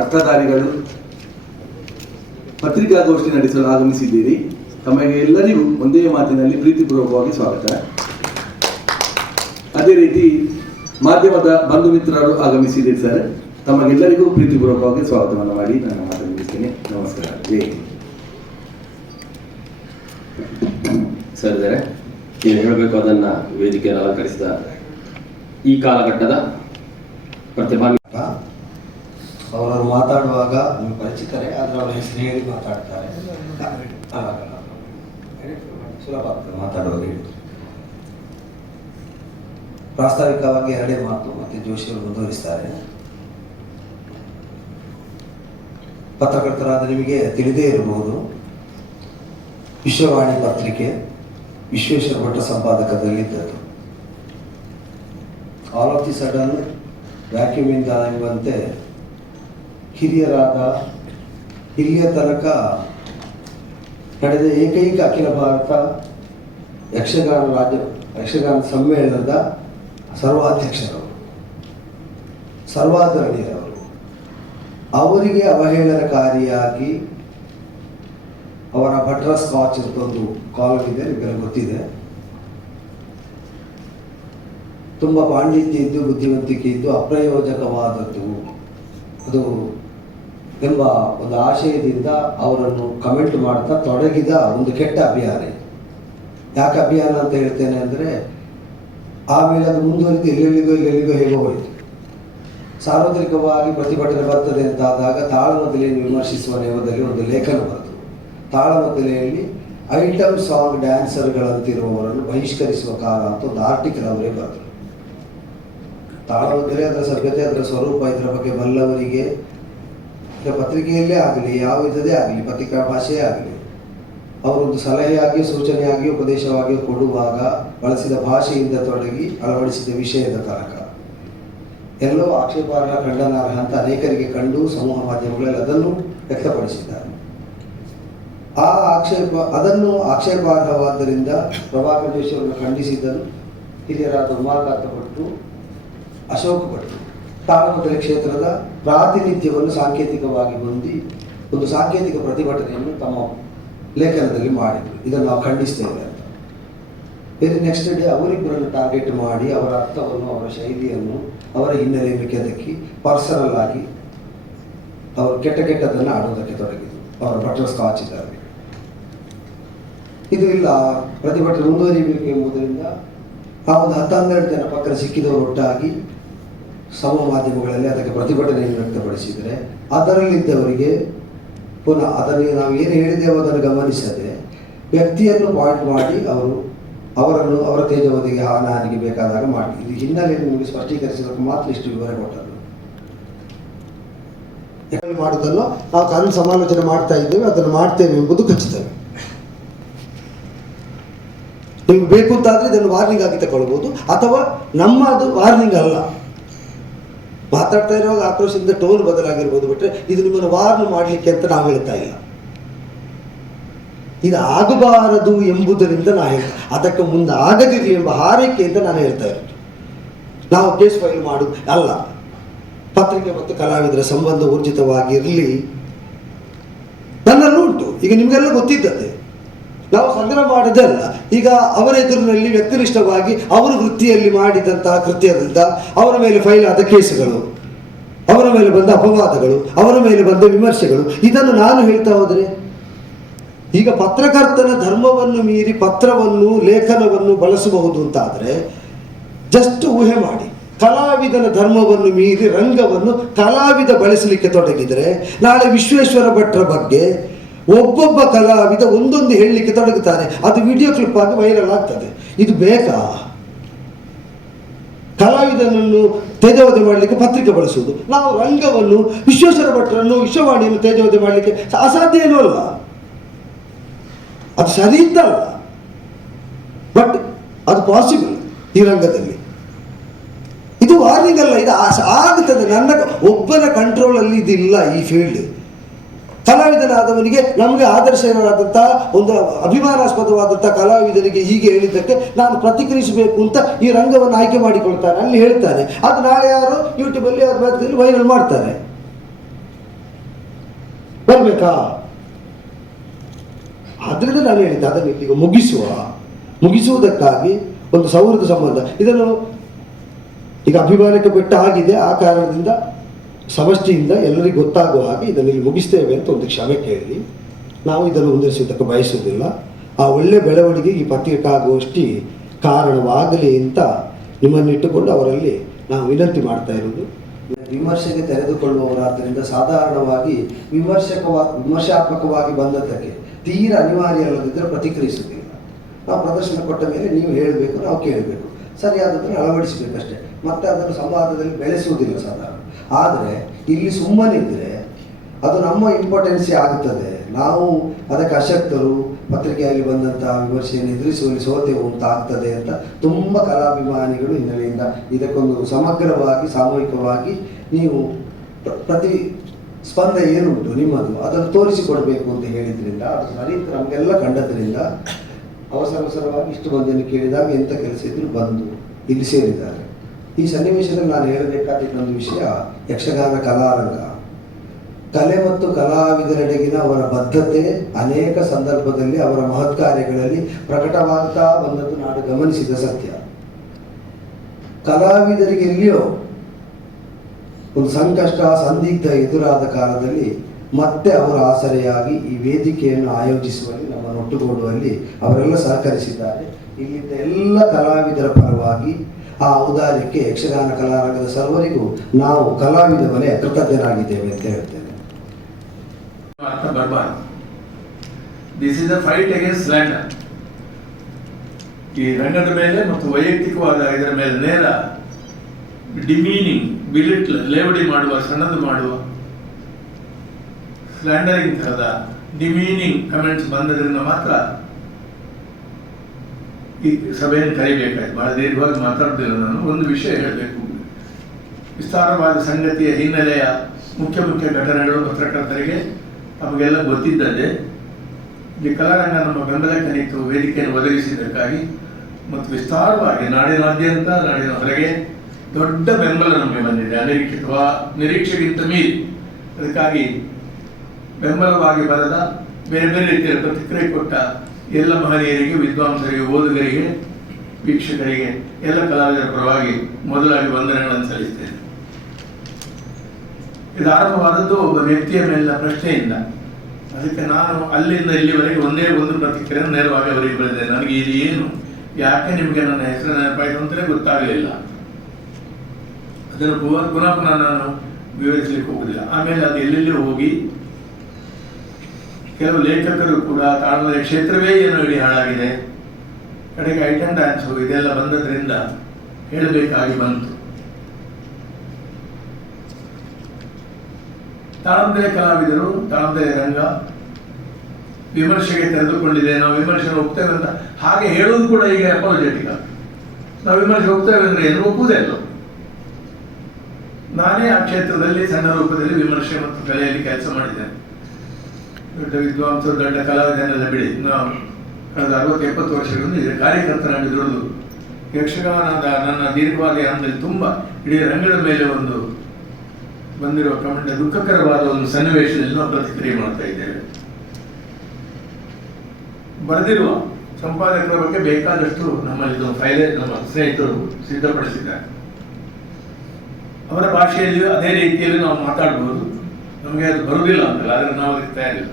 ಅರ್ಥಧಾರಿಗಳು ಪತ್ರಿಕಾಗೋಷ್ಠಿ ನಡೆಸಲು ಆಗಮಿಸಿದ್ದೀರಿ. ತಮಗೆ ಎಲ್ಲರಿಗೂ ಒಂದೇ ಮಾತಿನಲ್ಲಿ ಪ್ರೀತಿಪೂರ್ವಕವಾಗಿ ಸ್ವಾಗತ. ಅದೇ ರೀತಿ ಮಾಧ್ಯಮದ ಬಂಧು ಮಿತ್ರರು ಆಗಮಿಸಿದ್ದೀರಿ ಸರ್, ತಮಗೆಲ್ಲರಿಗೂ ಪ್ರೀತಿಪೂರ್ವಕವಾಗಿ ಸ್ವಾಗತವನ್ನು ಮಾಡಿ ನನ್ನ ಮಾತನ್ನು ಮುಗಿಸ್ತೇನೆ. ನಮಸ್ಕಾರ. ಜೈ ಸರ್ ಇದ್ದಾರೆ, ಏನು ಹೇಳಬೇಕು ಅದನ್ನು ವೇದಿಕೆಯನ್ನು ಅಲಂಕರಿಸಿದ ಈ ಕಾಲಘಟ್ಟದ ಪ್ರತಿಭಾ ಅವರು ಮಾತಾಡುವಾಗ ನೀವು ಪರಿಚಿತರೇ, ಆದರೆ ಅವರ ಹೆಸರು ಹೇಳಿ ಮಾತಾಡ್ತಾರೆ, ಸುಲಭ ಆಗ್ತದೆ ಮಾತಾಡುವಾಗ. ಪ್ರಾಸ್ತಾವಿಕವಾಗಿ ಎರಡೇ ಮಾತು ಮತ್ತೆ ಜೋಶಿಯವರು ಮುಂದುವರಿಸ್ತಾರೆ. ಪತ್ರಕರ್ತರಾದ ನಿಮಗೆ ತಿಳಿದೇ ಇರಬಹುದು, ವಿಶ್ವವಾಣಿ ಪತ್ರಿಕೆ ವಿಶ್ವೇಶ್ವರ ಭಟ್ಟ ಸಂಪಾದಕದಲ್ಲಿದ್ದದ್ದು. ಆಲ್ ಆಫ್ ದಿ ಸಡನ್ ವ್ಯಾಕ್ಯೂಮಿಂದ ಎಂಬಂತೆ ಹಿರಿಯರಾದ ಇಲ್ಲಿಯ ತನಕ ನಡೆದ ಏಕೈಕ ಅಖಿಲ ಭಾರತ ಯಕ್ಷಗಾನ ಸಮ್ಮೇಳನದ ಸರ್ವಾಧ್ಯಕ್ಷರವರು, ಸರ್ವಾದರಣೀಯರವರು. ಅವರಿಗೆ ಅವಹೇಳನಕಾರಿಯಾಗಿ ಅವರ ಭಟ್ರ ಸ್ಕಾಚ್ ಅಂತ ಒಂದು ಕಾಲಮ್ ಇದೆ, ನಿಮಗೆಲ್ಲ ಗೊತ್ತಿದೆ. ತುಂಬ ಪಾಂಡಿತ್ಯ ಇದ್ದು ಬುದ್ಧಿವಂತಿಕೆ ಇದ್ದು ಅಪ್ರಯೋಜಕವಾದದ್ದು ಅದು ಎಂಬ ಒಂದು ಆಶಯದಿಂದ ಅವರನ್ನು ಕಮೆಂಟ್ ಮಾಡ್ತಾ ತೊಡಗಿದ ಒಂದು ಕೆಟ್ಟ ಅಭಿಯಾನ ಇದು. ಯಾಕೆ ಅಭಿಯಾನ ಅಂತ ಹೇಳ್ತೇನೆ ಅಂದರೆ, ಆಮೇಲೆ ಅದು ಮುಂದುವರಿದು ಎಲ್ಲೆಲ್ಲಿಗೋ ಹೇಗೋ ಹೋಯಿತು. ಸಾರ್ವತ್ರಿಕವಾಗಿ ಪ್ರತಿಭಟನೆ ಬರ್ತದೆ ಅಂತಾದಾಗ ತಾಳಮದ್ದಲೆಯನ್ನು ವಿಮರ್ಶಿಸುವ ನೇಮದಲ್ಲಿ ಒಂದು ಲೇಖನ ಬರೆದು, ತಾಳಮದ್ದಲೆಯಲ್ಲಿ ಐಟಮ್ ಸಾಂಗ್ ಡ್ಯಾನ್ಸರ್ಗಳಂತಿರುವವರನ್ನು ಬಹಿಷ್ಕರಿಸುವ ಕಾಲ ಅಂತ ಒಂದು ಆರ್ಟಿಕಲ್ ಅವರೇ ಬರೆದರು. ತಾಳಮದ್ದಲೆ, ಅದರ ಸಭ್ಯತೆ, ಅದರ ಸ್ವರೂಪ, ಇದರ ಬಗ್ಗೆ ಬಲ್ಲವರಿಗೆ ಪತ್ರಿಕೆಯಲ್ಲೇ ಆಗಲಿ, ಯಾವ ವಿಧದೇ ಆಗಲಿ, ಪತ್ರಿಕಾ ಭಾಷೆಯೇ ಆಗಲಿ, ಅವರೊಂದು ಸಲಹೆಯಾಗಿಯೂ ಸೂಚನೆಯಾಗಿಯೂ ಉಪದೇಶವಾಗಿಯೂ ಕೊಡುವಾಗ ಬಳಸಿದ ಭಾಷೆಯಿಂದ ತೊಡಗಿ ಅಳವಡಿಸಿದ ವಿಷಯದ ತನಕ ಎಲ್ಲೋ ಆಕ್ಷೇಪಾರ್ಹ, ಖಂಡನಾರ್ಹ ಅಂತ ಅನೇಕರಿಗೆ ಕಂಡು ಸಮೂಹ ಮಾಧ್ಯಮಗಳಲ್ಲಿ ಅದನ್ನು ವ್ಯಕ್ತಪಡಿಸಿದ್ದಾರೆ. ಅದನ್ನು ಆಕ್ಷೇಪಾರ್ಹವಾದ್ದರಿಂದ ಪ್ರಭಾಕರ್ ಜೋಶಿ ಅವರನ್ನು ಖಂಡಿಸಿದ್ದನ್ನು ಹಿರಿಯರಾದ ಉಮಾಕಾಂತ ಭಟ್ರು, ಅಶೋಕ್ ಭಟ್ರು ತಾಳಮದ್ದಲೆ ಕ್ಷೇತ್ರದ ಪ್ರಾತಿನಿಧ್ಯವನ್ನು ಸಾಂಕೇತಿಕವಾಗಿ ಹೊಂದಿ ಒಂದು ಸಾಂಕೇತಿಕ ಪ್ರತಿಭಟನೆಯನ್ನು ತಮ್ಮ ಲೇಖನದಲ್ಲಿ ಮಾಡಿದರು. ಇದನ್ನು ನಾವು ಖಂಡಿಸ್ತೇವೆ ಅಂತ. ಬೇರೆ ನೆಕ್ಸ್ಟ್ ಡೇ ಅವರಿಬ್ಬರನ್ನು ಟಾರ್ಗೆಟ್ ಮಾಡಿ ಅವರ ಅರ್ಥವನ್ನು, ಅವರ ಶೈಲಿಯನ್ನು, ಅವರ ಹಿನ್ನೆಲೆಯನ್ನು ಕೆದಕಿ ಪರ್ಸನಲ್ ಆಗಿ ಅವರು ಕೆಟ್ಟದನ್ನು ಆಡೋದಕ್ಕೆ ತೊಡಗಿದರು. ಅವರ ಭಟ್ರ ಸ್ಕಾಚ್ ಇದ್ದಾರೆ. ಇದು ಇಲ್ಲ, ಪ್ರತಿಭಟನೆ ಮುಂದುವರಿಯಬೇಕು ಎಂಬುದರಿಂದ ಆ ಒಂದು 10-12 ಜನ ಪತ್ರ ಸಿಕ್ಕಿದವರು ಒಟ್ಟಾಗಿ ಸಮೂಹ ಮಾಧ್ಯಮಗಳಲ್ಲಿ ಅದಕ್ಕೆ ಪ್ರತಿಭಟನೆಯನ್ನು ವ್ಯಕ್ತಪಡಿಸಿದರೆ, ಅದರಲ್ಲಿದ್ದವರಿಗೆ ಪುನಃ ಅದನ್ನು ನಾವು ಏನು ಹೇಳಿದೆವೋ ಅದನ್ನು ಗಮನಿಸದೆ ವ್ಯಕ್ತಿಯನ್ನು ಪಾಯಿಂಟ್ ಮಾಡಿ ಅವರನ್ನು ಅವರ ತೇಜೋವಧಿಗೆ ಹಾನಿಗೆ ಬೇಕಾದಾಗ ಮಾಡಿ, ಇದು ಹಿನ್ನೆಲೆಯಲ್ಲಿ ನಿಮಗೆ ಸ್ಪಷ್ಟೀಕರಿಸೋದಕ್ಕೆ ಮಾತ್ರ ಇಷ್ಟು ವಿವರ ಕೊಟ್ಟದ್ದು. ಮಾಡುವುದನ್ನು ನಾವು ಕಾನೂನು ಸಮಾಲೋಚನೆ ಮಾಡ್ತಾ ಇದ್ದೇವೆ, ಅದನ್ನು ಮಾಡ್ತೇವೆ ಎಂಬುದು ಖಚಿತವೇ. ನಿಮ್ಗೆ ಬೇಕು ಅಂತಾದರೆ ಇದನ್ನು ವಾರ್ನಿಂಗ್ ಆಗಿ ತಗೊಳ್ಬೋದು, ಅಥವಾ ನಮ್ಮ ಅದು ವಾರ್ನಿಂಗ್ ಅಲ್ಲ. ಮಾತಾಡ್ತಾ ಇರುವಾಗ ಆಕ್ರೋಶದಿಂದ ಟೋನ್ ಬದಲಾಗಿರ್ಬೋದು, ಬಿಟ್ಟರೆ ಇದು ನಿಮ್ಮನ್ನು ವಾರ್ನ್ ಮಾಡಲಿಕ್ಕೆ ಅಂತ ನಾವು ಹೇಳ್ತಾ ಇಲ್ಲ. ಇದು ಆಗಬಾರದು ಎಂಬುದರಿಂದ ನಾ ಹೇಳ್ತಾ, ಅದಕ್ಕೆ ಮುಂದೆ ಆಗದಿರಲಿ ಎಂಬ ಹಾರೈಕೆಯಿಂದ ನಾನು ಹೇಳ್ತಾ ಇರೋದು. ನಾವು ಕೇಸ್ ಫೈಲ್ ಮಾಡೋದು ಅಲ್ಲ. ಪತ್ರಿಕೆ ಮತ್ತು ಕಲಾವಿದರ ಸಂಬಂಧ ಊರ್ಜಿತವಾಗಿರಲಿ ನನ್ನಲ್ಲೂ ಉಂಟು. ಈಗ ನಿಮಗೆಲ್ಲ ಗೊತ್ತಿದ್ದದೆ, ನಾವು ಸಂಗ್ರಹ ಮಾಡೋದೇ ಅಲ್ಲ. ಈಗ ಅವರ ಎದುರಿನಲ್ಲಿ ವ್ಯಕ್ತಿನಿಷ್ಠವಾಗಿ ಅವರು ವೃತ್ತಿಯಲ್ಲಿ ಮಾಡಿದಂತಹ ಕೃತ್ಯದಿಂದ ಅವರ ಮೇಲೆ ಫೈಲ್ ಆದ ಕೇಸುಗಳು, ಅವರ ಮೇಲೆ ಬಂದ ಅಪವಾದಗಳು, ಅವರ ಮೇಲೆ ಬಂದ ವಿಮರ್ಶೆಗಳು, ಇದನ್ನು ನಾನು ಹೇಳ್ತಾ ಹೋದರೆ ಈಗ ಪತ್ರಕರ್ತನ ಧರ್ಮವನ್ನು ಮೀರಿ ಪತ್ರವನ್ನು, ಲೇಖನವನ್ನು ಬಳಸಬಹುದು ಅಂತಾದರೆ ಜಸ್ಟ್ ಊಹೆ ಮಾಡಿ, ಕಲಾವಿದನ ಧರ್ಮವನ್ನು ಮೀರಿ ರಂಗವನ್ನು ಕಲಾವಿದ ಬಳಸಲಿಕ್ಕೆ ತೊಡಗಿದರೆ ನಾಳೆ ವಿಶ್ವೇಶ್ವರ ಭಟ್ರ ಬಗ್ಗೆ ಒಬ್ಬೊಬ್ಬ ಕಲಾವಿದ ಒಂದೊಂದು ಹೇಳಲಿಕ್ಕೆ ತೊಡಗುತ್ತಾರೆ, ಅದು ವಿಡಿಯೋ ಕ್ಲಿಪ್ ಆಗಿ ವೈರಲ್ ಆಗ್ತದೆ. ಇದು ಬೇಕಾ? ಕಲಾವಿದನನ್ನು ತೇಜೋವಧೆ ಮಾಡಲಿಕ್ಕೆ ಪತ್ರಿಕೆ ಬಳಸುವುದು, ನಾವು ರಂಗವನ್ನು, ವಿಶ್ವೇಶ್ವರ ಭಟ್ರನ್ನು, ವಿಶ್ವವಾಣಿಯನ್ನು ತೇಜೋವಧೆ ಮಾಡಲಿಕ್ಕೆ ಅಸಾಧ್ಯ ಏನೂ ಅಲ್ಲ, ಅದು ಸರಿ ಇದ್ದಲ್ಲ. ಬಟ್ ಅದು ಪಾಸಿಬಲ್ ಈ ರಂಗದಲ್ಲಿ. ಇದು ವಾರ್ನಿಂಗ್ ಅಲ್ಲ, ಇದು ಆಗುತ್ತದೆ. ನನ್ನ ಒಬ್ಬನ ಕಂಟ್ರೋಲಲ್ಲಿ ಇದಿಲ್ಲ ಈ ಫೀಲ್ಡ್. ಕಲಾವಿದನಾದವನಿಗೆ ನಮಗೆ ಆದರ್ಶವಾದಂಥ ಒಂದು ಅಭಿಮಾನಾಸ್ಪದವಾದಂಥ ಕಲಾವಿದರಿಗೆ ಹೀಗೆ ಹೇಳಿದ್ದಕ್ಕೆ ನಾನು ಪ್ರತಿಕ್ರಿಯಿಸಬೇಕು ಅಂತ ಈ ರಂಗವನ್ನು ಆಯ್ಕೆ ಮಾಡಿಕೊಳ್ತಾನೆ, ಅಲ್ಲಿ ಹೇಳ್ತಾನೆ. ಅದು ನಾಳೆ ಯಾರು ಯೂಟ್ಯೂಬಲ್ಲಿ ಅವ್ರ ಮಾಧ್ಯಮದಲ್ಲಿ ವೈರಲ್ ಮಾಡ್ತಾರೆ. ಬರ್ಬೇಕಾ? ಆದ್ರಿಂದ ನಾನು ಹೇಳಿದ್ದೆ ಅದನ್ನು ಈಗ ಮುಗಿಸುವುದಕ್ಕಾಗಿ ಒಂದು ಸೌಹೃದ ಸಂಬಂಧ ಇದನ್ನು ಈಗ ಅಭಿಮಾನಕ್ಕೆ ಬೆಟ್ಟ ಆಗಿದೆ. ಆ ಕಾರಣದಿಂದ ಸಮಷ್ಟಿಯಿಂದ ಎಲ್ಲರಿಗೂ ಗೊತ್ತಾಗುವ ಹಾಗೆ ಇದನ್ನು ಇಲ್ಲಿ ಮುಗಿಸ್ತೇವೆ ಅಂತ ಒಂದು ಕ್ಷಮೆ ಕೇಳಿ ನಾವು ಇದನ್ನು ಮುಂದುವರಿಸುವುದಕ್ಕೆ ಬಯಸುವುದಿಲ್ಲ. ಆ ಒಳ್ಳೆ ಬೆಳವಣಿಗೆ ಈ ಪತ್ರಿಕಾಗೋಷ್ಠಿ ಕಾರಣವಾಗಲಿ ಅಂತ ನಿಮ್ಮನ್ನಿಟ್ಟುಕೊಂಡು ಅವರಲ್ಲಿ ನಾವು ವಿನಂತಿ ಮಾಡ್ತಾ ಇರೋದು. ವಿಮರ್ಶೆಗೆ ತೆರೆದುಕೊಳ್ಳುವವರಾದ್ದರಿಂದ ಸಾಧಾರಣವಾಗಿ ವಿಮರ್ಶಾತ್ಮಕವಾಗಿ ಬಂದದ್ದಕ್ಕೆ ತೀರ ಅನಿವಾರ್ಯ ಅಲ್ಲದಿದ್ದರೆ ಪ್ರತಿಕ್ರಿಯಿಸುವುದಿಲ್ಲ. ನಾವು ಪ್ರದರ್ಶನ ಕೊಟ್ಟ ಮೇಲೆ ನೀವು ಹೇಳಬೇಕು, ನಾವು ಕೇಳಬೇಕು, ಸರಿಯಾದದನ್ನು ಅಳವಡಿಸಬೇಕಷ್ಟೇ. ಮತ್ತೆ ಅದನ್ನು ಸಂವಾದದಲ್ಲಿ ಬೆಳೆಸುವುದಿಲ್ಲ ಸಾಧಾರಣ. ಆದರೆ ಇಲ್ಲಿ ಸುಮ್ಮನಿದ್ದರೆ ಅದು ನಮ್ಮ ಇಂಪಾರ್ಟೆನ್ಸಿ ಆಗುತ್ತದೆ. ನಾವು ಅದಕ್ಕೆ ಅಶಕ್ತರು, ಪತ್ರಿಕೆಯಲ್ಲಿ ಬಂದಂತಹ ವಿಮರ್ಶೆಯನ್ನು ಎದುರಿಸುವಲ್ಲಿ ಸೋತೆವು ಅಂತ ಆಗ್ತದೆ ಅಂತ ತುಂಬ ಕಲಾಭಿಮಾನಿಗಳು ಹಿನ್ನೆಲೆಯಿಂದ ಇದಕ್ಕೊಂದು ಸಮಗ್ರವಾಗಿ ಸಾಮೂಹಿಕವಾಗಿ ನೀವು ಪ್ರತಿ ಸ್ಪಂದನೆ ಏನುಂಟು ನಿಮ್ಮದು ಅದನ್ನು ತೋರಿಸಿಕೊಡ್ಬೇಕು ಅಂತ ಹೇಳಿದ್ರಿಂದ ಅದು ಸರಿ ನಮಗೆಲ್ಲ ಕಂಡದ್ರಿಂದ ಅವಸರವಾಗಿ ಇಷ್ಟು ಮಂದಿಯನ್ನು ಕೇಳಿದಾಗ ಎಂಥ ಕೆಲಸ ಇದ್ರು ಬಂದು ಇಲ್ಲಿ ಸೇರಿದ್ದಾರೆ. ಈ ಸನ್ನಿವೇಶದಲ್ಲಿ ನಾನು ಹೇಳಬೇಕಾದ ಇನ್ನೊಂದು ವಿಷಯ, ಯಕ್ಷಗಾನ ಕಲಾರಂಗ ಕಲೆ ಮತ್ತು ಕಲಾವಿದರೆಡೆಗಿನ ಅವರ ಬದ್ಧತೆ ಅನೇಕ ಸಂದರ್ಭದಲ್ಲಿ ಅವರ ಮಹತ್ ಕಾರ್ಯಗಳಲ್ಲಿ ಪ್ರಕಟವಾಗ್ತಾ ಬಂದದ್ದು ನಾನು ಗಮನಿಸಿದ ಸತ್ಯ. ಕಲಾವಿದರಿಗೆ ಎಲ್ಲಿಯೋ ಒಂದು ಸಂಕಷ್ಟ ಸಂದಿಗ್ಧ ಎದುರಾದ ಕಾಲದಲ್ಲಿ ಮತ್ತೆ ಅವರ ಆಸರೆಯಾಗಿ ಈ ವೇದಿಕೆಯನ್ನು ಆಯೋಜಿಸುವಲ್ಲಿ ನಮ್ಮನ್ನು ಒಟ್ಟುಗೂಡುವಲ್ಲಿ ಅವರೆಲ್ಲ ಸಹಕರಿಸಿದ್ದಾರೆ. ಇಲ್ಲಿದ್ದ ಎಲ್ಲ ಕಲಾವಿದರ ಪರವಾಗಿ ಆ ಔದಾರ್ಯಕ್ಕೆ ಯಕ್ಷಗಾನ ಕಲಾರಂಗದ ಸರ್ವರಿಗೂ ನಾವು ಕಲಾವಿದ ವಲಯ ಕೃತಜ್ಞರಾಗಿದ್ದೇವೆ ಅಂತ ಹೇಳ್ತೇವೆ. This is a fight against slander. ಈ ರಂಗದ ಮೇಲೆ ಮತ್ತು ವೈಯಕ್ತಿಕವಾದ ಇದರ ಮೇಲೆ ನೇರ ಡಿಮೀನಿಂಗ್, ಬಿಲಿಟ್ಲ್, ಲೇವಡಿ ಮಾಡುವ, ಸಣ್ಣದು ಮಾಡುವ, ಸ್ಲ್ಯಾಂಡರಿಂಗ್ ಥರದ ಡಿಮೀನಿಂಗ್ ಕಮೆಂಟ್ಸ್ ಬಂದದ್ರಿಂದ ಮಾತ್ರ ಈ ಸಭೆಯನ್ನು ಕರಿಬೇಕಾಯ್ತು. ಬಹಳ ದೀರ್ಘವಾಗಿ ಮಾತಾಡ್ತಿಲ್ಲ ನಾನು. ಒಂದು ವಿಷಯ ಹೇಳಬೇಕು. ವಿಸ್ತಾರವಾದ ಸಂಗತಿಯ ಹಿನ್ನೆಲೆಯ ಮುಖ್ಯ ಘಟನೆಗಳು ಪತ್ರಕರ್ತರಿಗೆ ನಮಗೆಲ್ಲ ಗೊತ್ತಿದ್ದದ್ದೇ. ಈ ಕಲಾರಂಗ ನಮ್ಮ ಬೆಂಬಲಕ್ಕೆ ನಿಂತು ವೇದಿಕೆಯನ್ನು ಒದಗಿಸಿದ್ದಕ್ಕಾಗಿ ಮತ್ತು ವಿಸ್ತಾರವಾಗಿ ನಾಡಿನಾದ್ಯಂತ, ನಾಡಿನ ಹೊರಗೆ ದೊಡ್ಡ ಬೆಂಬಲ ನಮಗೆ ಬಂದಿದೆ, ನಿರೀಕ್ಷೆಗಿಂತ ಮೀರಿ. ಅದಕ್ಕಾಗಿ ಬೆಂಬಲವಾಗಿ ಬರದ ಬೇರೆ ಬೇರೆ ರೀತಿಯ ಪ್ರತಿಕ್ರಿಯೆ ಕೊಟ್ಟ ಎಲ್ಲ ಮಹನೀಯರಿಗೆ, ವಿದ್ವಾಂಸರಿಗೆ, ಓದುಗರಿಗೆ, ವೀಕ್ಷಕರಿಗೆ, ಎಲ್ಲ ಕಲಾವಿದರ ಪರವಾಗಿ ಮೊದಲಾಗಿ ವಂದನೆಗಳನ್ನು ಸಲ್ಲಿಸ್ತೇನೆ. ಇದು ಆರಂಭವಾದದ್ದು ಒಬ್ಬ ವ್ಯಕ್ತಿಯ ಮೇಲಿನ ಪ್ರಶ್ನೆಯಿಂದ. ಅದಕ್ಕೆ ನಾನು ಅಲ್ಲಿಂದ ಇಲ್ಲಿವರೆಗೆ ಒಂದೇ ಒಂದು ಪ್ರತಿಕ್ರಿಯೆಯನ್ನು ನೇರವಾಗಿ ಅವರಿಗೆ ಬರೆದೆ. ನನಗೆ ಇದು ಏನು, ಯಾಕೆ ನಿಮಗೆ ನನ್ನ ಹೆಸರು ನೆನಪಾಯಿತು ಅಂತಲೇ ಗೊತ್ತಾಗಲಿಲ್ಲ. ಅದನ್ನು ಪುನಃ ನಾನು ವಿವರಿಸಲಿಕ್ಕೆ ಹೋಗುದಿಲ್ಲ. ಆಮೇಲೆ ಅದು ಎಲ್ಲೆಲ್ಲಿ ಹೋಗಿ ಕೆಲವು ಲೇಖಕರು ಕೂಡ ತಾಳ್ಮೆ ಕ್ಷೇತ್ರವೇ ಏನೋ ಇಡೀ ಹಾಳಾಗಿದೆ, ಕಡೆಗೆ ಐಟಮ್ ಡ್ಯಾನ್ಸು ಇದೆಲ್ಲ ಬಂದದ್ರಿಂದ ಹೇಳಬೇಕಾಗಿ ಬಂತು. ತಾಳಮೆ ಕಲಾವಿದರು, ತಾಳಮೆ ರಂಗ ವಿಮರ್ಶೆಗೆ ತೆರೆದುಕೊಂಡಿದೆ, ನಾವು ವಿಮರ್ಶೆ ಹೋಗ್ತೇವೆ ಅಂತ ಹಾಗೆ ಹೇಳುವುದು ಕೂಡ ಈಗ ಅಪಾಲಜೆಟಿಕ್. ನಾವು ವಿಮರ್ಶೆ ಹೋಗ್ತೇವೆ ಅಂದ್ರೆ ಏನು ಒಪ್ಪುವುದೇ ಇಲ್ಲ. ನಾನೇ ಆ ಕ್ಷೇತ್ರದಲ್ಲಿ ಸಣ್ಣ ರೂಪದಲ್ಲಿ ವಿಮರ್ಶೆ ಮತ್ತು ಕಲೆಯಲ್ಲಿ ಕೆಲಸ ಮಾಡಿದ್ದೇನೆ. ದೊಡ್ಡ ವಿದ್ವಾಂಸರು, ದೊಡ್ಡ ಕಲಾವಿದನೆಲ್ಲ ಬಿಡಿ, ನಾವು ಕಳೆದ 60-70 ವರ್ಷಗಳಿಂದ ಇದೆ ಕಾರ್ಯಕರ್ತರಾಗಿ ದುಡಿದು ಯಕ್ಷಗಾನದ ನನ್ನ ದೀರ್ಘವಾದ ಹಂತದಲ್ಲಿ ತುಂಬ ಇಡೀ ರಂಗದ ಮೇಲೆ ಒಂದು ಬಂದಿರುವ ಕಮೆಂಟ್ ದುಃಖಕರವಾದ ಒಂದು ಸನ್ನಿವೇಶದಲ್ಲಿ ನಾವು ಪ್ರತಿಕ್ರಿಯೆ ಮಾಡ್ತಾ ಇದ್ದೇವೆ. ಬರೆದಿರುವ ಸಂಪಾದಕರ ಬಗ್ಗೆ ಬೇಕಾದಷ್ಟು ನಮ್ಮಲ್ಲಿ ಫೈಲೇ ನಮ್ಮ ಸ್ನೇಹಿತರು ಸಿದ್ಧಪಡಿಸಿದ್ದಾರೆ. ಅವರ ಭಾಷೆಯಲ್ಲಿಯೂ ಅದೇ ರೀತಿಯಲ್ಲಿ ನಾವು ಮಾತಾಡ್ಬೋದು. ನಮಗೆ ಅದು ಬರುವುದಿಲ್ಲ ಅಂತಲ್ಲ, ಆದರೆ ನಾವು ಅದಕ್ಕೆ ತಯಾರಿಲ್ಲ.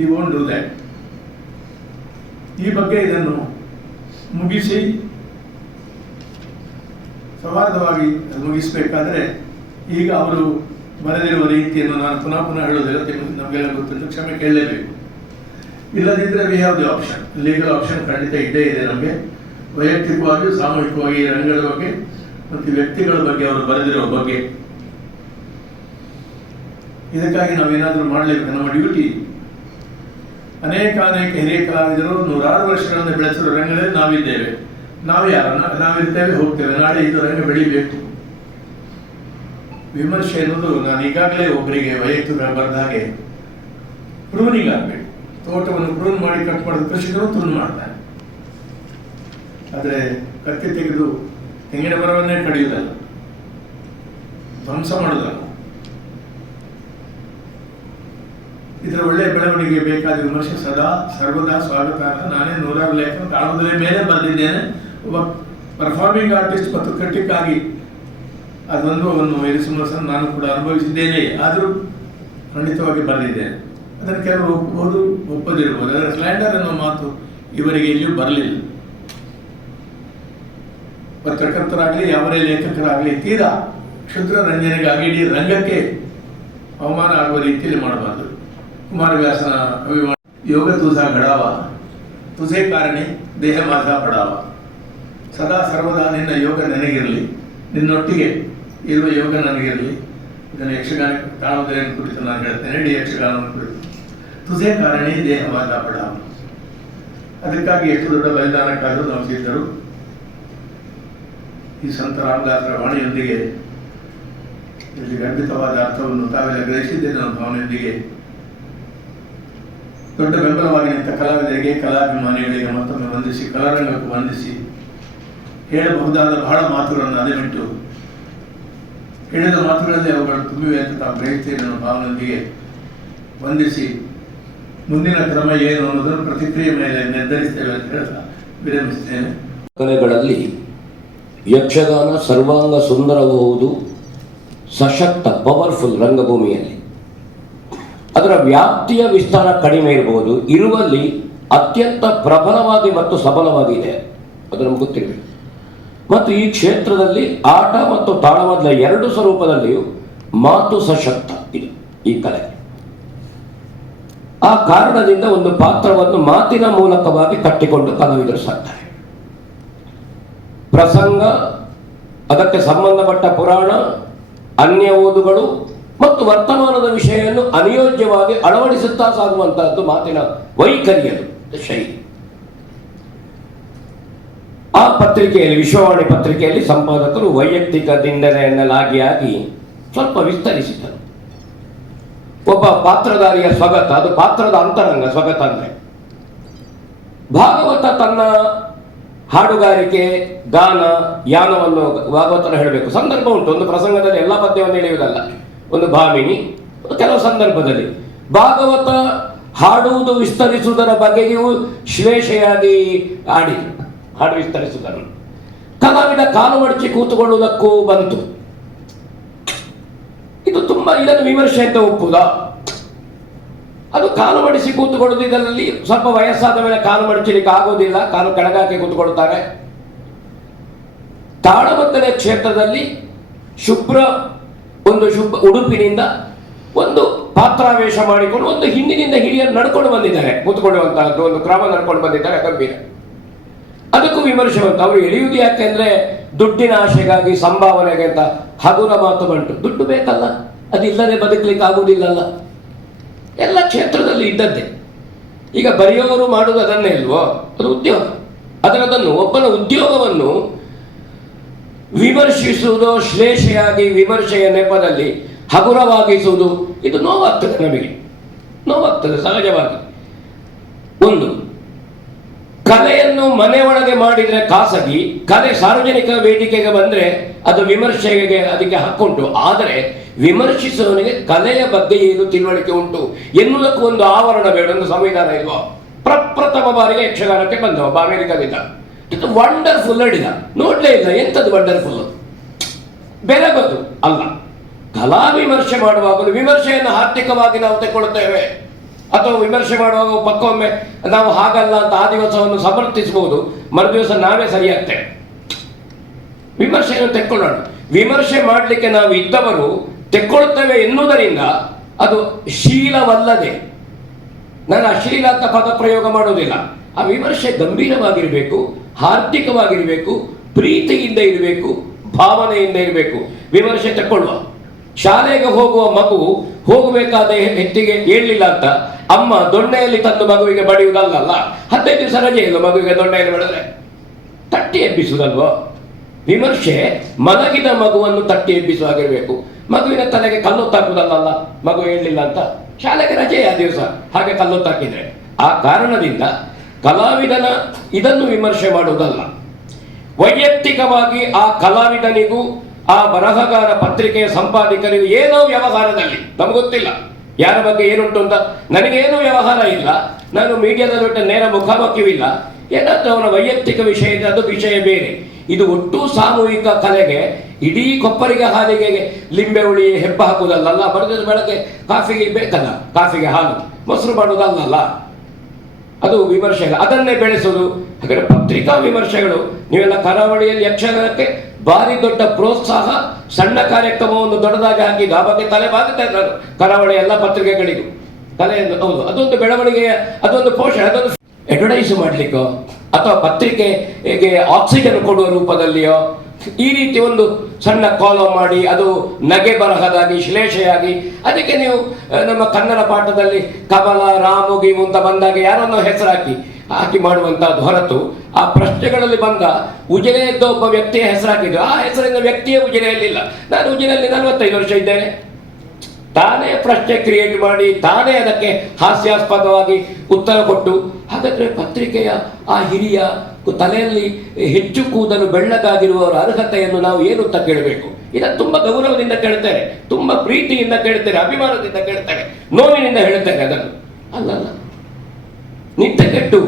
ಈ ವೋಂಟ್ ಡೂ ದ್ಯಾಟ್. ಈ ಬಗ್ಗೆ ಇದನ್ನು ಮುಗಿಸಿ ಸೌಹಾರ್ದವಾಗಿ ಮುಗಿಸಬೇಕಾದ್ರೆ ಈಗ ಅವರು ಬರೆದಿರುವ ರೀತಿಯನ್ನು ನಾನು ಪುನಃ ಹೇಳೋದಿಲ್ಲ, ನಮಗೆಲ್ಲ ಗೊತ್ತುಂಟು, ಕ್ಷಮೆ ಕೇಳಲೇಬೇಕು. ಇಲ್ಲದಿದ್ದರೆ we have the option, legal option ಖಂಡಿತ ಇದ್ದೇ ಇದೆ ನಮಗೆ. ವೈಯಕ್ತಿಕವಾಗಿಯೂ ಸಾಮೂಹಿಕವಾಗಿ ಈ ರಂಗದ ಬಗ್ಗೆ ಮತ್ತು ವ್ಯಕ್ತಿಗಳ ಬಗ್ಗೆ ಅವರು ಬರೆದಿರುವ ಬಗ್ಗೆ ಇದಕ್ಕಾಗಿ ನಾವೇನಾದರೂ ಮಾಡಲೇಬೇಕು, ನಮ್ಮ ಡ್ಯೂಟಿ. ಅನೇಕ ಹಿರಿಯ ಕಲಾವಿದರು ನೂರಾರು ವರ್ಷಗಳಿಂದ ಬೆಳೆಸಿರುವ ರಂಗದಲ್ಲಿ ನಾವಿದ್ದೇವೆ. ನಾವು ಯಾರು? ನಾವಿರ್ತೇವೆ, ಹೋಗ್ತೇವೆ. ನಾಳೆ ಇದು ರಂಗ ಬೆಳಿಬೇಕು. ವಿಮರ್ಶೆ ಅನ್ನೋದು ನಾನು ಈಗಾಗಲೇ ಒಬ್ಬರಿಗೆ ವೈಯಕ್ತಿಕ ಬರೆದ ಹಾಗೆ ಪ್ರೂನಿಂಗ್ ಆಗಬೇಕು. ತೋಟವನ್ನು ಪ್ರೂನ್ ಮಾಡಿ ಕಟ್ ಮಾಡಿದ ಕೃಷಿಕರು ಪ್ರೂನ್ ಮಾಡ್ತಾರೆ. ಆದರೆ ಕತ್ತಿ ತೆಗೆದು ತೆಂಗಿನ ಮರವನ್ನೇ ಕಡಿಯುವುದಲ್ಲ, ಧ್ವಂಸ ಮಾಡುವುದಲ್ಲ. ಇದರ ಒಳ್ಳೆಯ ಬೆಳವಣಿಗೆ ಬೇಕಾದ ವಿಮರ್ಶೆ ಸದಾ ಸರ್ವದಾ ಸ್ವಾಗತ ಅಂತ ನಾನೇ ನೂರಾರು ಲೇಖನ ತಾಳಮದಲೇ ಮೇಲೆ ಬರೆದಿದ್ದೇನೆ. ಒಬ್ಬ ಪರ್ಫಾರ್ಮಿಂಗ್ ಆರ್ಟಿಸ್ಟ್ ಮತ್ತು ಕ್ರಿಟಿಕ್ ಆಗಿ ಅದೊಂದು ವಿಮರ್ಶನ ನಾನು ಕೂಡ ಅನುಭವಿಸಿದ್ದೇನೆ. ಆದರೂ ಖಂಡಿತವಾಗಿ ಬರೆದಿದ್ದೇನೆ. ಅದನ್ನು ಕೆಲವರು ಒಪ್ಪಬಹುದು, ಒಪ್ಪದಿರ್ಬೋದು. ಅದರ ಸ್ಲ್ಯಾಂಡರ್ ಅನ್ನೋ ಮಾತು ಇವರಿಗೆ ಎಲ್ಲಿಯೂ ಬರಲಿಲ್ಲ. ಪತ್ರಕರ್ತರಾಗಲಿ ಯಾವರೇ ಲೇಖಕರಾಗಲಿ ತೀರಾ ಕ್ಷುದ್ರ ರಂಜನೆಗಾಗಿ ಇಡೀ ರಂಗಕ್ಕೆ ಅವಮಾನ ಆಗುವ ರೀತಿಯಲ್ಲಿ ಮಾಡಬಾರ್ದು. ಕುಮಾರವ್ಯಾಸನ ಅಭಿಮಾನ ಯೋಗ ತುಸಾ ಗಡಾವ ತುಸೇ ಕಾರಣೆ ದೇಹ ಮಾಸ ಪಡಾವ. ಸದಾ ಸರ್ವದಾ ನಿನ್ನ ಯೋಗ ನನಗಿರಲಿ, ನಿನ್ನೊಟ್ಟಿಗೆ ಇರುವ ಯೋಗ ನನಗಿರಲಿ. ಇದನ್ನು ಯಕ್ಷಗಾನ ತಾಳಮದಲೆಯನ್ನು ಕುರಿತು ನಾನು ಹೇಳ್ತೇನೆ, ಇಡೀ ಯಕ್ಷಗಾನವನ್ನು ಕುರಿತು. ತುಸೇ ಕಾರಣೆ ದೇಹ ಮಾಸ ಪಡಾವ. ಅದಕ್ಕಾಗಿ ಎಷ್ಟು ದೊಡ್ಡ ಬಲಿದಾನಕ್ಕಾದರೂ ನಾವು ಸಿದ್ಧರು. ಈ ಸಂತ ರಾಮದಾಸರ ವಾಣಿಯೊಂದಿಗೆ ಇಲ್ಲಿ ಗರ್ಭಿತವಾದ ಅರ್ಥವನ್ನು ತಾವೆಲ್ಲ ಗ್ರಹಿಸಿದ್ದೇನೆ ನಮ್ಮ ಭಾವನೆಯೊಂದಿಗೆ ದೊಡ್ಡ ಬೆಂಬಲವಾಗಿ ನಿಂತ ಕಲಾವಿದರಿಗೆ, ಕಲಾಭಿಮಾನಿಗಳಿಗೆ ಮತ್ತೊಮ್ಮೆ ವಂದಿಸಿ, ಕಲಾರಂಗಕ್ಕೂ ವಂದಿಸಿ, ಹೇಳಬಹುದಾದ ಬಹಳ ಮಾತುಗಳನ್ನು ಅದೇಬಿಟ್ಟು ಹೇಳಿದ ಮಾತುಗಳಲ್ಲಿ ಅವುಗಳು ತುಂಬಿವೆ ಅಂತ ತಾವು ಗ್ರಹಿಸ್ತೇನೆ ನಮ್ಮ ಭಾವನೆಯೊಂದಿಗೆ ವಂದಿಸಿ, ಮುಂದಿನ ಕ್ರಮ ಏನು ಅನ್ನೋದನ್ನು ಪ್ರತಿಕ್ರಿಯೆ ಮೇಲೆ ನಿರ್ಧರಿಸ್ತೇವೆ ಅಂತ ಹೇಳ್ತಾ ವಿರಮಿಸ್ತೇನೆ. ಕಲೆಗಳಲ್ಲಿ ಯಕ್ಷಗಾನ ಸರ್ವಾಂಗ ಸುಂದರಬಹುದು, ಸಶಕ್ತ ಪವರ್ಫುಲ್ ರಂಗಭೂಮಿಯಲ್ಲಿ. ಅದರ ವ್ಯಾಪ್ತಿಯ ವಿಸ್ತಾರ ಕಡಿಮೆ ಇರಬಹುದು, ಇರುವಲ್ಲಿ ಅತ್ಯಂತ ಪ್ರಬಲವಾಗಿ ಮತ್ತು ಸಬಲವಾಗಿದೆ, ಅದು ನಮ್ಗೆ ಗೊತ್ತಿರಬೇಕು. ಮತ್ತು ಈ ಕ್ಷೇತ್ರದಲ್ಲಿ ಆಟ ಮತ್ತು ತಾಳಮದ್ದಲ ಎರಡು ಸ್ವರೂಪದಲ್ಲಿಯೂ ಮಾತು ಸಶಕ್ತ ಇದೆ ಈ ಕಲೆ. ಆ ಕಾರಣದಿಂದ ಒಂದು ಪಾತ್ರವನ್ನು ಮಾತಿನ ಮೂಲಕವಾಗಿ ಕಟ್ಟಿಕೊಂಡು ಕಲಾವಿದರು ಸಾಕ್ತಾರೆ. ಪ್ರಸಂಗ, ಅದಕ್ಕೆ ಸಂಬಂಧಪಟ್ಟ ಪುರಾಣ, ಅನ್ಯ ಓದುಗಳು ಮತ್ತು ವರ್ತಮಾನದ ವಿಷಯವನ್ನು ಅನಿಯೋಜ್ಯವಾಗಿ ಅಳವಡಿಸುತ್ತಾ ಸಾಗುವಂತಹದ್ದು ಮಾತಿನ ವೈಖರಿಯದು ಶೈಲಿ. ಆ ಪತ್ರಿಕೆಯಲ್ಲಿ, ವಿಶ್ವವಾಣಿ ಪತ್ರಿಕೆಯಲ್ಲಿ ಸಂಪಾದಕರು ವೈಯಕ್ತಿಕ ದಿಂಡನೆಯನ್ನಾಗಿ ಸ್ವಲ್ಪ ವಿಸ್ತರಿಸಿದರು. ಒಬ್ಬ ಪಾತ್ರಧಾರಿಯ ಸ್ವಗತ, ಅದು ಪಾತ್ರದ ಅಂತರಂಗ. ಸ್ವಗತ ಅಂದ್ರೆ ಭಾಗವತ ತನ್ನ ಹಾಡುಗಾರಿಕೆ, ಗಾನ, ಯಾನವನ್ನು ಭಾಗವತನ ಹೇಳಬೇಕು. ಸಂದರ್ಭ ಉಂಟು. ಒಂದು ಪ್ರಸಂಗದಲ್ಲಿ ಎಲ್ಲ ಪದ್ಯವನ್ನು ಎಳೆಯುವುದಲ್ಲ. ಒಂದು ಭಾಮಿನಿ, ಕೆಲವು ಸಂದರ್ಭದಲ್ಲಿ ಭಾಗವತ ಹಾಡುವುದು ವಿಸ್ತರಿಸುವುದರ ಬಗೆಗೂ ಶ್ಲೇಷೆಯಾಗಿ ಹಾಡು ವಿಸ್ತರಿಸುವುದನ್ನು ಕಲಾವಿದ ಕಾಲು ಮಡಚಿ ಕೂತುಕೊಳ್ಳುವುದಕ್ಕೂ ಬಂತು. ಇದು ತುಂಬಾ, ಇದನ್ನು ವಿಮರ್ಶೆ ಅಂತ ಒಪ್ಪುವುದಾ? ಅದು ಕಾಲು ಮಡಿಸಿ ಕೂತುಕೊಳ್ಳುವುದು. ಇದರಲ್ಲಿ ಸ್ವಲ್ಪ ವಯಸ್ಸಾದ ಮೇಲೆ ಕಾಲು ಮಡಚಲಿಕ್ಕೆ ಆಗೋದಿಲ್ಲ, ಕಾಲು ಕೆಳಗಾಕಿ ಕೂತುಕೊಳ್ತಾರೆ. ತಾಳಮದ್ದಲೆ ಕ್ಷೇತ್ರದಲ್ಲಿ ಶುಭ್ರ ಉಡುಪಿನಿಂದ ಒಂದು ಪಾತ್ರಾವೇಶ ಮಾಡಿಕೊಂಡು ಒಂದು ಹಿಂದಿನಿಂದ ಹಿರಿಯರು ನಡ್ಕೊಂಡು ಬಂದಿದ್ದಾರೆ, ಕೂತ್ಕೊಳ್ಳುವಂತಹದ್ದು ಒಂದು ಕ್ರಮ ನಡ್ಕೊಂಡು ಬಂದಿದ್ದಾರೆ, ಗಂಭೀರ. ಅದಕ್ಕೂ ವಿಮರ್ಶೆ ಬಂತು. ಅವರು ಎಳೆಯುವುದು ಯಾಕೆಂದ್ರೆ ದುಡ್ಡಿನ ಆಶೆಗಾಗಿ, ಸಂಭಾವನೆಗೆ ಅಂತ ಹಗುರ ಮಾತು ಬಂಟು. ದುಡ್ಡು ಬೇಕಲ್ಲ, ಅದಿಲ್ಲದೆ ಬದುಕಲಿಕ್ಕೆ ಆಗುವುದಿಲ್ಲಲ್ಲ. ಎಲ್ಲ ಕ್ಷೇತ್ರದಲ್ಲಿ ಇದ್ದದ್ದೇ. ಈಗ ಬರೆಯೋರು ಮಾಡುವುದು ಅದನ್ನೇ ಇಲ್ವೋ? ಅದು ಉದ್ಯೋಗ. ಅದನ್ನು ಒಬ್ಬನ ಉದ್ಯೋಗವನ್ನು ವಿಮರ್ಶಿಸುವುದು, ಶ್ಲೇಷೆಯಾಗಿ ವಿಮರ್ಶೆಯ ನೆಪದಲ್ಲಿ ಹಗುರವಾಗಿಸುವುದು, ಇದು ನೋವಾಗ್ತದೆ, ನಮಗೆ ನೋವಾಗ್ತದೆ ಸಹಜವಾಗಿ. ಒಂದು ಕಲೆಯನ್ನು ಮನೆ ಒಳಗೆ ಮಾಡಿದರೆ ಖಾಸಗಿ, ಕಲೆ ಸಾರ್ವಜನಿಕ ವೇದಿಕೆಗೆ ಬಂದರೆ ಅದು ವಿಮರ್ಶೆಗೆ, ಅದಕ್ಕೆ ಹಕ್ಕುಂಟು. ಆದರೆ ವಿಮರ್ಶಿಸುವವನಿಗೆ ಕಲೆಯ ಬಗ್ಗೆ ಏನು ತಿಳುವಳಿಕೆ ಉಂಟು ಎನ್ನುವುದಕ್ಕೂ ಒಂದು ಆವರಣ ಬೇಡ, ಒಂದು ಸಂವಿಧಾನ ಇಲ್ವಾ? ಪ್ರಪ್ರಥಮ ಬಾರಿಗೆ ಯಕ್ಷಗಾನಕ್ಕೆ ಬಂದವ ಅಮೆರಿಕದಿಂದ. ಇದು ವಂಡರ್ಫುಲ್ ಅಡಿದ, ನೋಡ್ಲೇ ಇಲ್ಲ, ಎಂಥದ್ದು ವಂಡರ್ಫುಲ್, ಬೆರಗದು ಅಲ್ಲ. ಕಲಾ ವಿಮರ್ಶೆ ಮಾಡುವಾಗಲೂ ವಿಮರ್ಶೆಯನ್ನು ಆರ್ಥಿಕವಾಗಿ ನಾವು ತೆಕ್ಕೊಳ್ಳುತ್ತೇವೆ, ಅಥವಾ ವಿಮರ್ಶೆ ಮಾಡುವಾಗ ಪಕ್ಕೊಮ್ಮೆ ನಾವು ಹಾಗಲ್ಲ ಅಂತ ಆ ದಿವಸವನ್ನು ಸಮರ್ಥಿಸಬಹುದು, ಮರುದಿವಸ ನಾವೇ ಸರಿಯಾಗ್ತೇವೆ. ವಿಮರ್ಶೆಯನ್ನು ತೆಕ್ಕೊಳ್ಳೋಣ. ವಿಮರ್ಶೆ ಮಾಡಲಿಕ್ಕೆ ನಾವು ಇದ್ದವರು ತೆಕ್ಕೊಳ್ಳುತ್ತೇವೆ ಎನ್ನುವುದರಿಂದ ಅದು ಶೀಲವಲ್ಲದೆ, ನಾನು ಅಶ್ಲೀಲ ಅಂತ ಪದ ಪ್ರಯೋಗ ಮಾಡುವುದಿಲ್ಲ. ಆ ವಿಮರ್ಶೆ ಗಂಭೀರವಾಗಿರಬೇಕು, ಹಾರ್ದಿಕವಾಗಿರಬೇಕು, ಪ್ರೀತಿಯಿಂದ ಇರಬೇಕು, ಭಾವನೆಯಿಂದ ಇರಬೇಕು. ವಿಮರ್ಶೆ ತಕ್ಕೊಳ್ಳುವ. ಶಾಲೆಗೆ ಹೋಗುವ ಮಗು ಹೋಗಬೇಕಾದ ಹೆತ್ತಿಗೆ ಹೇಳಲಿಲ್ಲ ಅಂತ ಅಮ್ಮ ದೊಣ್ಣೆಯಲ್ಲಿ ತಂದು ಮಗುವಿಗೆ ಬಡಿಯುವುದಲ್ಲ. 15 ದಿವಸ ರಜೆ ಇಲ್ಲ ಮಗುವಿಗೆ ದೊಣ್ಣೆಯಲ್ಲಿ ಬಡಿದ್ರೆ ತಟ್ಟಿ ಎಬ್ಬಿಸುವುದಲ್ವೋ? ವಿಮರ್ಶೆ ಮಲಗಿದ ಮಗುವನ್ನು ತಟ್ಟಿ ಎಬ್ಬಿಸುವಾಗಿರಬೇಕು. ಮಗುವಿನ ತಲೆಗೆ ಕಲ್ಲೊತ್ತಾಕುವುದಲ್ಲ. ಮಗು ಹೇಳಲಿಲ್ಲ ಅಂತ ಶಾಲೆಗೆ ರಜೆ ಆ ದಿವಸ, ಹಾಗೆ ಕಲ್ಲೊತ್ತಾಕಿದ್ರೆ. ಆ ಕಾರಣದಿಂದ ಕಲಾವಿದನ ಇದನ್ನು ವಿಮರ್ಶೆ ಮಾಡುವುದಲ್ಲ. ವೈಯಕ್ತಿಕವಾಗಿ ಆ ಕಲಾವಿದನಿಗೂ ಆ ಬರಹಗಾರ ಪತ್ರಿಕೆಯ ಸಂಪಾದಕರಿಗೂ ಏನೋ ವ್ಯವಹಾರದಲ್ಲಿ, ನಮ್ಗೆ ಗೊತ್ತಿಲ್ಲ, ಯಾರ ಬಗ್ಗೆ ಏನುಂಟು ಅಂತ ನನಗೇನು ವ್ಯವಹಾರ ಇಲ್ಲ, ನಾನು ಮೀಡಿಯಾದ ಜೊತೆ ನೇರ ಮುಖಾಮುಖಿವಿಲ್ಲ. ಏನಾದರೂ ಅವನ ವೈಯಕ್ತಿಕ ವಿಷಯ ಇದೆ, ಅದು ವಿಷಯ ಬೇರೆ. ಇದು ಒಟ್ಟು ಸಾಮೂಹಿಕ ಕಲೆಗೆ ಇಡೀ ಕೊಪ್ಪರಿಗೆ ಹಾಲಿಗೆ ಲಿಂಬೆ ಹುಳಿ ಹೆಬ್ಬ ಹಾಕುವುದಲ್ಲ, ಬರೆದ ಬೆಳಗ್ಗೆ ಕಾಫಿಗೆ ಬೇಕಲ್ಲ, ಕಾಫಿಗೆ ಹಾಲು ಮೊಸರು ಮಾಡುವುದಲ್ಲ, ಅದು ವಿಮರ್ಶೆಗಳು, ಅದನ್ನೇ ಬೆಳೆಸೋದು. ಹಾಗಾದರೆ ಪತ್ರಿಕಾ ವಿಮರ್ಶೆಗಳು, ನೀವೆಲ್ಲ ಕರಾವಳಿಯಲ್ಲಿ ಯಕ್ಷಗಾನಕ್ಕೆ ಭಾರಿ ದೊಡ್ಡ ಪ್ರೋತ್ಸಾಹ, ಸಣ್ಣ ಕಾರ್ಯಕ್ರಮವನ್ನು ದೊಡ್ಡದಾಗಿ ಹಾಕಿದ್ದು ಆ ಬಗ್ಗೆ ತಲೆ ಬಾಗುತ್ತಾ ಇದ್ದಾರೆ ಕರಾವಳಿ ಎಲ್ಲ ಪತ್ರಿಕೆಗಳಿಗೂ. ಕಲೆಯನ್ನು ಹೌದು, ಅದೊಂದು ಬೆಳವಣಿಗೆಯ, ಅದೊಂದು ಪೋಷಣೆ, ಅದೊಂದು ಅಡ್ವರ್ಟೈಸ್ ಮಾಡಲಿಕ್ಕೋ ಅಥವಾ ಪತ್ರಿಕೆಗೆ ಆಕ್ಸಿಜನ್ ಕೊಡುವ ರೂಪದಲ್ಲಿಯೋ ಈ ರೀತಿ ಒಂದು ಸಣ್ಣ ಕಾಲಮ್ ಮಾಡಿ ಅದು ನಗೆ ಬರಹದಾಗಿ ಶ್ಲೇಷೆಯಾಗಿ, ಅದಕ್ಕೆ ನೀವು ನಮ್ಮ ಕನ್ನಡ ಪಾಠದಲ್ಲಿ ಕಮಲ ರಾಮು ಗೀಮು ಅಂತ ಬಂದಾಗ ಯಾರನ್ನೋ ಹಾಕಿ ಮಾಡುವಂತಹದ್ದು ಹೊರತು, ಆ ಪ್ರಶ್ನೆಗಳಲ್ಲಿ ಬಂದ ಉಜಿರೆ ಇದ್ದ ಒಬ್ಬ ವ್ಯಕ್ತಿಯ ಹೆಸರಾಕಿದ್ದು, ಆ ಹೆಸರಿನ ವ್ಯಕ್ತಿಯೇ ಉಜಿರೆಯಲ್ಲಿಲ್ಲ. ನಾನು ಉಜಿರೆಯಲ್ಲಿ 45 ವರ್ಷ ಇದ್ದೇನೆ. ತಾನೇ ಪ್ರಶ್ನೆ ಕ್ರಿಯೇಟ್ ಮಾಡಿ ತಾನೇ ಅದಕ್ಕೆ ಹಾಸ್ಯಾಸ್ಪದವಾಗಿ ಉತ್ತರ ಕೊಟ್ಟು, ಹಾಗಾದರೆ ಪತ್ರಿಕೆಯ ಆ ಹಿರಿಯ ತಲೆಯಲ್ಲಿ ಹೆಚ್ಚು ಕೂದಲು ಬೆಳ್ಳಗಾಗಿರುವವರ ಅರ್ಹತೆಯನ್ನು ನಾವು ಏನು ಅಂತ ಕೇಳಬೇಕು? ಇದನ್ನು ತುಂಬ ಗೌರವದಿಂದ ಕೇಳ್ತೇನೆ, ತುಂಬ ಪ್ರೀತಿಯಿಂದ ಕೇಳ್ತೇನೆ, ಅಭಿಮಾನದಿಂದ ಕೇಳ್ತೇನೆ, ನೋವಿನಿಂದ ಹೇಳ್ತೇನೆ. ಅದನ್ನು ಅಲ್ಲಲ್ಲ, ನಿತ್ಯ ಕೆಟ್ಟು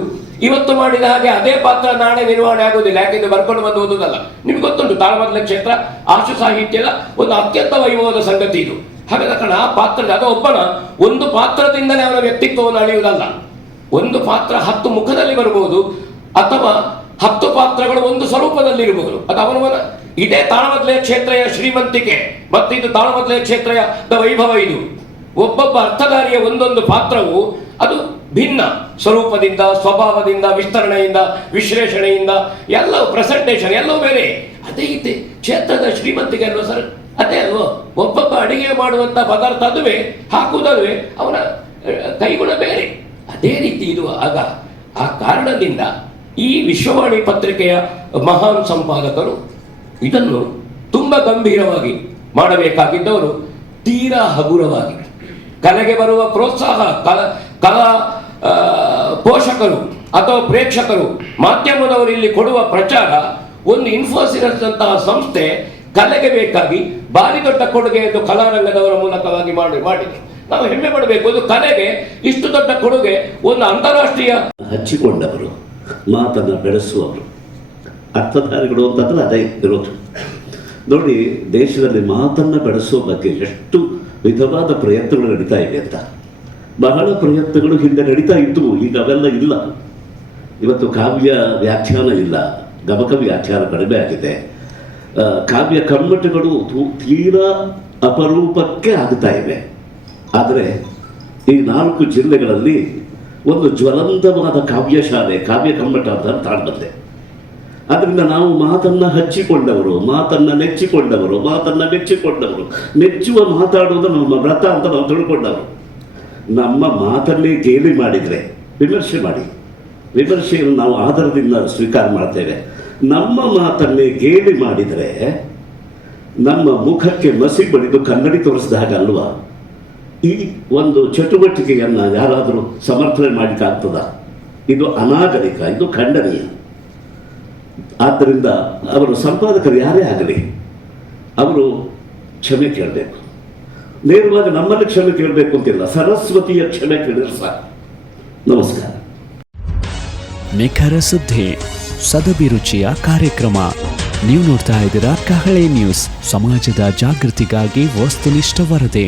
ಇವತ್ತು ಮಾಡಿದ ಹಾಗೆ ಅದೇ ಪಾತ್ರ ನಾಳೆ ನಿರ್ವಹಣೆ ಆಗುವುದಿಲ್ಲ. ಯಾಕೆಂದ್ರೆ ಬರ್ಕೊಂಡು ಬಂದು ಓದುವುದಲ್ಲ. ನಿಮ್ಗೆ ಗೊತ್ತುಂಟು, ತಾಳಮದ್ದಲೆ ಕ್ಷೇತ್ರ ಆಶು ಸಾಹಿತ್ಯದ ಒಂದು ಅತ್ಯಂತ ವೈಭವದ ಸಂಗತಿ ಇದು. ಹಾಗಾದ ಕಾರಣ ಆ ಪಾತ್ರದ, ಅದು ಒಬ್ಬನ ಒಂದು ಪಾತ್ರದಿಂದಲೇ ಅವನ ವ್ಯಕ್ತಿತ್ವವನ್ನು ಅಳೆಯುವುದಲ್ಲ. ಒಂದು ಪಾತ್ರ 10 ಮುಖದಲ್ಲಿ ಬರಬಹುದು, ಅಥವಾ 10 ಪಾತ್ರಗಳು ಒಂದು ಸ್ವರೂಪದಲ್ಲಿರಬಹುದು. ಅದು ಅವನವನ, ಇದೇ ತಾಳಮದ್ದಲೆಯ ಕ್ಷೇತ್ರೆಯ ಶ್ರೀಮಂತಿಕೆ ಮತ್ತು ಇದು ತಾಳಮದ್ದಲೆಯ ಕ್ಷೇತ್ರೆಯ ವೈಭವ. ಇದು ಒಬ್ಬೊಬ್ಬ ಅರ್ಥಧಾರಿಯ ಒಂದೊಂದು ಪಾತ್ರವು ಅದು ಭಿನ್ನ ಸ್ವರೂಪದಿಂದ, ಸ್ವಭಾವದಿಂದ, ವಿಸ್ತರಣೆಯಿಂದ, ವಿಶ್ಲೇಷಣೆಯಿಂದ, ಎಲ್ಲವೂ ಪ್ರೆಸೆಂಟೇಷನ್ ಎಲ್ಲವೂ ಬೇರೆ. ಅದೇ ಇದೆ ಕ್ಷೇತ್ರದ ಶ್ರೀಮಂತಿಕೆ ಅಲ್ವ ಸರ್? ಅದೇ ಅಲ್ವೋ? ಒಬ್ಬೊಬ್ಬ ಅಡಿಗೆ ಮಾಡುವಂಥ ಪದಾರ್ಥ ಅದುವೇ, ಹಾಕುವುದಲ್ವೇ, ಅವನ ಕೈಗುಣ ಬೇರೆ. ಅದೇ ರೀತಿ ಇದು. ಆಗ ಆ ಕಾರಣದಿಂದ ಈ ವಿಶ್ವವಾಣಿ ಪತ್ರಿಕೆಯ ಮಹಾನ್ ಸಂಪಾದಕರು ಇದನ್ನು ತುಂಬ ಗಂಭೀರವಾಗಿ ಮಾಡಬೇಕಾಗಿದ್ದವರು ತೀರಾ ಹಗುರವಾಗಿ, ಕಲೆಗೆ ಬರುವ ಪ್ರೋತ್ಸಾಹ, ಕಲಾ ಪೋಷಕರು ಅಥವಾ ಪ್ರೇಕ್ಷಕರು, ಮಾಧ್ಯಮದವರು ಇಲ್ಲಿ ಕೊಡುವ ಪ್ರಚಾರ, ಒಂದು ಇನ್ಫೋಸಿಸ್ ಅಂತಹ ಸಂಸ್ಥೆ ಕಲೆಗೆ ಬೇಕಾಗಿ ಭಾರಿ ದೊಡ್ಡ ಕೊಡುಗೆಯನ್ನು ಕಲಾರಂಗದವರ ಮೂಲಕವಾಗಿ ಮಾಡಿದೆ. ನಾವು ಹೆಮ್ಮೆ ಪಡಬೇಕು. ಅದು ಕಲೆಗೆ ಇಷ್ಟು ದೊಡ್ಡ ಕೊಡುಗೆ ಒಂದು ಅಂತಾರಾಷ್ಟ್ರೀಯ ಹಚ್ಚಿಕೊಂಡವರು, ಮಾತನ್ನು ಬೆಳೆಸುವವರು, ಅರ್ಥಧಾರಿಗಳು ಅಂತಂದ್ರೆ ಅದೇ ಇರೋದು. ನೋಡಿ, ದೇಶದಲ್ಲಿ ಮಾತನ್ನು ಬೆಳೆಸುವ ಬಗ್ಗೆ ಎಷ್ಟು ವಿಧವಾದ ಪ್ರಯತ್ನಗಳು ನಡೀತಾ ಇವೆ ಅಂತ. ಬಹಳ ಪ್ರಯತ್ನಗಳು ಹಿಂದೆ ನಡೀತಾ ಇತ್ತು, ಈಗ ಅವೆಲ್ಲ ಇಲ್ಲ. ಇವತ್ತು ಕಾವ್ಯ ವ್ಯಾಖ್ಯಾನ ಇಲ್ಲ, ಗಮಕ ವ್ಯಾಖ್ಯಾನ ಕಡಿಮೆ ಆಗಿದೆ. ಕಾವ್ಯ ಕಮ್ಮಟಗಳು ತೀರಾ ಅಪರೂಪಕ್ಕೆ ಆಗ್ತಾ ಇವೆ. ಆದರೆ ಈ 4 ಜಿಲ್ಲೆಗಳಲ್ಲಿ ಒಂದು ಜ್ವಲಂತವಾದ ಕಾವ್ಯ ಶಾಲೆ, ಕಾವ್ಯ ಕಮ್ಮಟ ಅಂತ ತಾಳ್ಬಂದೆ. ಅದರಿಂದ ನಾವು ಮಾತನ್ನು ಹಚ್ಚಿಕೊಂಡವರು, ಮಾತನ್ನು ನೆಚ್ಚಿಕೊಂಡವರು, ಮಾತನ್ನು ಮೆಚ್ಚಿಕೊಂಡವರು, ಮೆಚ್ಚುವ ಮಾತಾಡುವುದು ನಮ್ಮ ವ್ರತ ಅಂತ ನಾವು ತಿಳ್ಕೊಂಡವರು. ನಮ್ಮ ಮಾತನ್ನೇ ಗೇಲಿ ಮಾಡಿದರೆ ವಿಮರ್ಶೆ ಮಾಡಿ, ವಿಮರ್ಶೆಯನ್ನು ನಾವು ಆಧಾರದಿಂದ ಸ್ವೀಕಾರ ಮಾಡ್ತೇವೆ. ನಮ್ಮ ಮಾತನ್ನೇ ಗೇಲಿ ಮಾಡಿದರೆ ನಮ್ಮ ಮುಖಕ್ಕೆ ಮಸಿ ಬಳಿದು ಕನ್ನಡಿ ತೋರಿಸಿದ ಹಾಗಲ್ವಾ? ಈ ಒಂದು ಚಟುವಟಿಕೆಯನ್ನು ಯಾರಾದರೂ ಸಮರ್ಥನೆ ಮಾಡಲಿಕ್ಕಾಗ್ತದ? ಇದು ಅನಾಗರಿಕ, ಇದು ಖಂಡನೀಯ. ಆದ್ದರಿಂದ ಅವರು ಸಂಪಾದಕರು ಯಾರೇ ಆಗಲಿ, ಅವರು ಕ್ಷಮೆ ಕೇಳಬೇಕು. ನೇರವಾಗಿ ನಮ್ಮಲ್ಲಿ ಕ್ಷಮೆ ಕೇಳಬೇಕು ಅಂತಿಲ್ಲ, ಸರಸ್ವತಿಯ ಕ್ಷಮೆ ಕೇಳಿದ್ರೆ ಸಾಕು. ನಮಸ್ಕಾರ. ನಿಖರ ಸುದ್ದಿ, ಸದಭಿರುಚಿಯ ಕಾರ್ಯಕ್ರಮ. ನೀವು ನೋಡ್ತಾ ಇದ್ದೀರಾ ಕಹಳೆ ನ್ಯೂಸ್, ಸಮಾಜದ ಜಾಗೃತಿಗಾಗಿ ವಸ್ತುನಿಷ್ಠ ವರದಿ.